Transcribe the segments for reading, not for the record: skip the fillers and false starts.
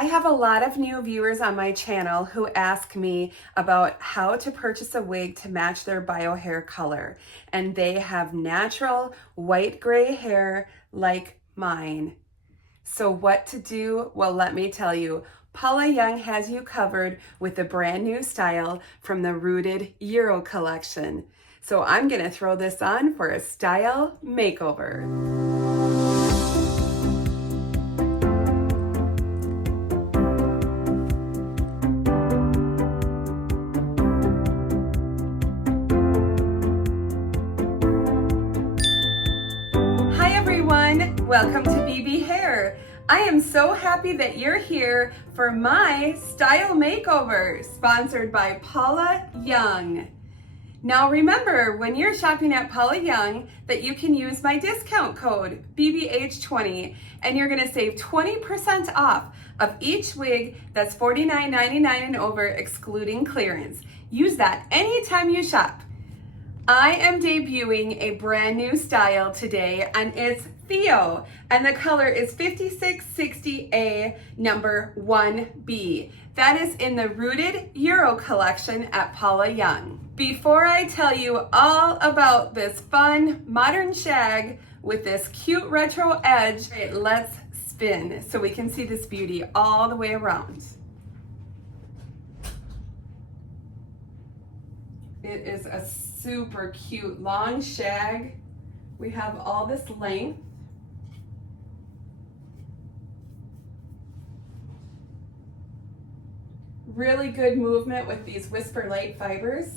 I have a lot of new viewers on my channel who ask me about how to purchase a wig to match their bio hair color, and they have natural white gray hair like mine. So what to do? Well, let me tell you. Paula Young has you covered with a brand new style from the Rooted Euro collection. So I'm gonna throw this on for a style makeover. Welcome to BB Hair. I am so happy that you're here for my style makeover, sponsored by Paula Young. Now remember, when you're shopping at Paula Young, that you can use my discount code BBH20 and you're gonna save 20% off of each wig that's $49.99 and over, excluding clearance. Use that anytime you shop. I am debuting a brand new style today, and it's THEO, and the color is 5660A number 1B. That is in the Rooted Euro collection at Paula Young. Before I tell you all about this fun modern shag with this cute retro edge, let's spin so we can see this beauty all the way around. It is a super cute long shag. We have all this length. Really good movement with these Whisper Light fibers.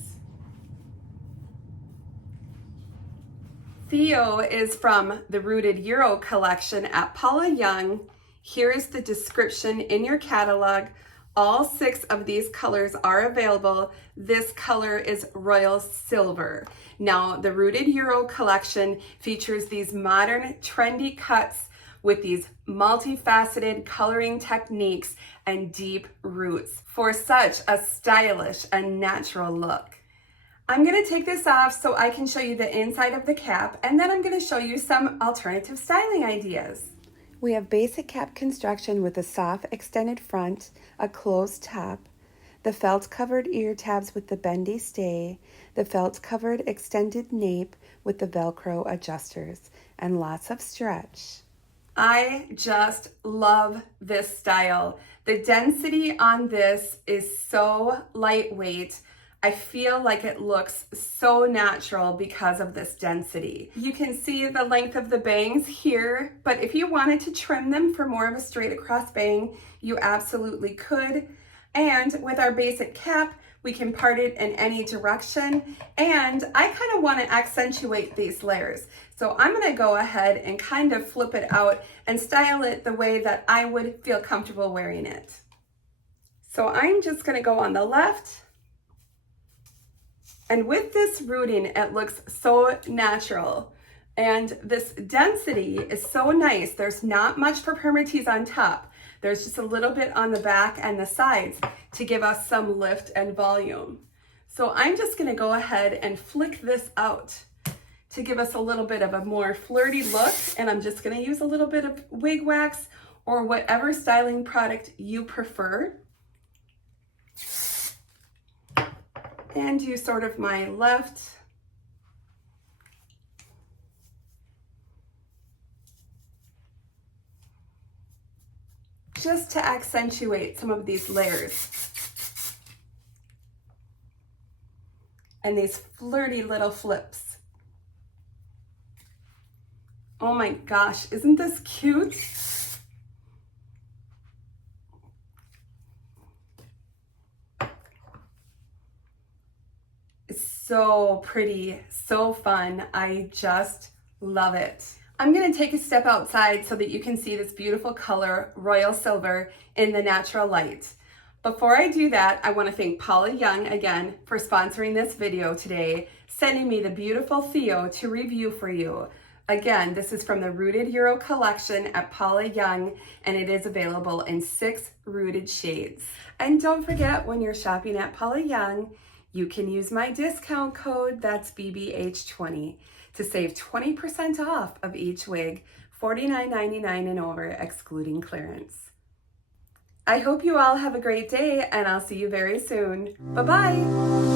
THEO is from the Rooted Euro collection at Paula Young. Here is the description in your catalog. All 6 of these colors are available. This color is Royal Silver. Now, the Rooted Euro collection features these modern, trendy cuts with these multifaceted coloring techniques and deep roots for such a stylish and natural look. I'm gonna take this off so I can show you the inside of the cap, and then I'm gonna show you some alternative styling ideas. We have basic cap construction with a soft extended front, a closed top, the felt covered ear tabs with the bendy stay, the felt covered extended nape with the Velcro adjusters, and lots of stretch. I just love this style. The density on this is so lightweight. I feel like it looks so natural because of this density. You can see the length of the bangs here, but if you wanted to trim them for more of a straight across bang, you absolutely could. And with our basic cap, we can part it in any direction. And I kind of want to accentuate these layers. So I'm going to go ahead and kind of flip it out and style it the way that I would feel comfortable wearing it. So I'm just going to go on the left. And with this rooting, it looks so natural. And this density is so nice. There's not much for permatease on top. There's just a little bit on the back and the sides to give us some lift and volume. So I'm just gonna go ahead and flick this out to give us a little bit of a more flirty look. And I'm just gonna use a little bit of wig wax or whatever styling product you prefer. And do sort of my left just to accentuate some of these layers and these flirty little flips. Oh my gosh, isn't this cute? So pretty, so fun. I just love it. I'm gonna take a step outside so that you can see this beautiful color, Royal Silver, in the natural light. Before I do that, I wanna thank Paula Young again for sponsoring this video today, sending me the beautiful THEO to review for you. Again, this is from the Rooted Euro collection at Paula Young, and it is available in 6 rooted shades. And don't forget, when you're shopping at Paula Young, you can use my discount code, that's BBH20, to save 20% off of each wig, $49.99 and over, excluding clearance. I hope you all have a great day, and I'll see you very soon. Bye-bye.